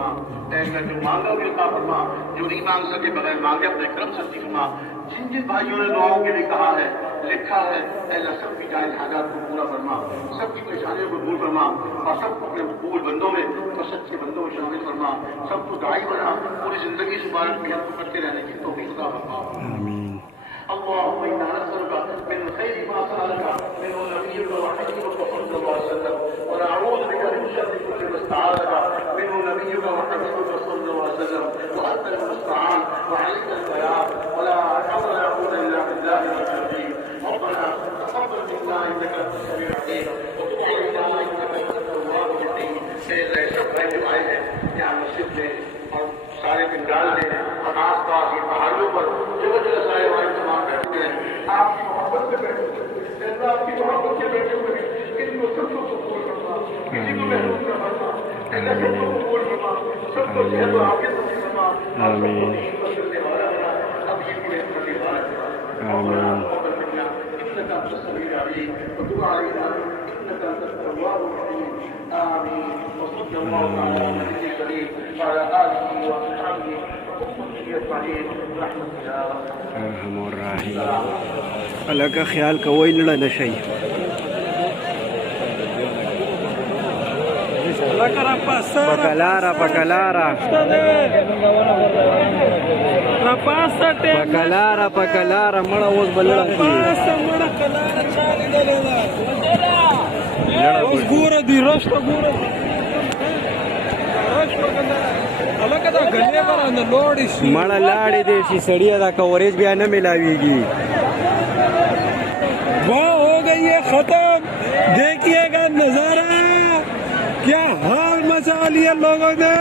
फरमा। ऐसा जो मांगा भी अता फरमा, जो नहीं मांग सके बगैर मांगे अपने करम से नसीब फरमा। जिन जिन भाइयों ने दुआओं के लिए कहा है, लिखा है, अल्लाह सबकी जायज़ हाजात को पूरा फरमा, सबकी परेशानियों को दूर फरमा और सबको अपने मकबूल बंदों में और सच्चे बंदों में शामिल फरमा। सबको दाई बना, पूरी जिंदगी से मुबारक मेहनत करते रहने की तौफीक अता फरमा। अल्लाहुम्मा इन्ना नस्अलुका मिन खैरि मा सअलका मिन्हु नबियुका व हबीबुका सल्लल्लाहु अलैहि वसल्लम व नअऊज़ु बिका मिन शर्रि कुल्लि मा इस्तआज़का मिन्हु नबियुका व हबीबुका सल्लल्लाहु अलैहि वसल्लम व अंतल मुस्तआन व अलैकल बयान व ला हौला व ला कुव्वता इल्ला बिल्लाहिल अलिय्यिल अज़ीम। रब्बना तक़ब्बल मिन्ना इन्नका अंतस समीउल अलीम व तुब अलैना इन्नका अंतत तव्वाबुर रहीम। ऐसे सब भाई जो आए हैं यहाँ मस्जिद में और सारे पिंडाल में और आस-पास ये पहाड़ों पर जगह जगह सारे भाई तमाम बैठे हैं, आपकी मोहब्बत से बैठे हुए, आपकी मोहब्बत से बैठे हुए इनको सबको कबूल करना, किसी को महसूस करना, सबको कबूल करना, सबको सेहत और आफियत नसीब करना, आमीन। अब ये पूरे करने वाला है, आमीन। इन्नका अंतस समीउल अलीम व तुब अलैना इन्नका अंतत तव्वाबुर रहीम। आमीन। वसल्लल्लाहु तआला अला नबिय्यिल करीम व अला आलिहि व असहाबिहि व उम्मतिहि अजमईन रहमतुल्लाह। अल्लाह का ख्याल कोई लड़ा नशई पकलारा पकलारा पकलारा पकलारा मड़ा वो बलड़ा मड़ा लाड़ी देशी सड़िया का कवरेज भी आना मिलावेगी। वो हो गई है खत्म। देखिएगा नजारा, क्या हाल मचा लिया लोगों ने।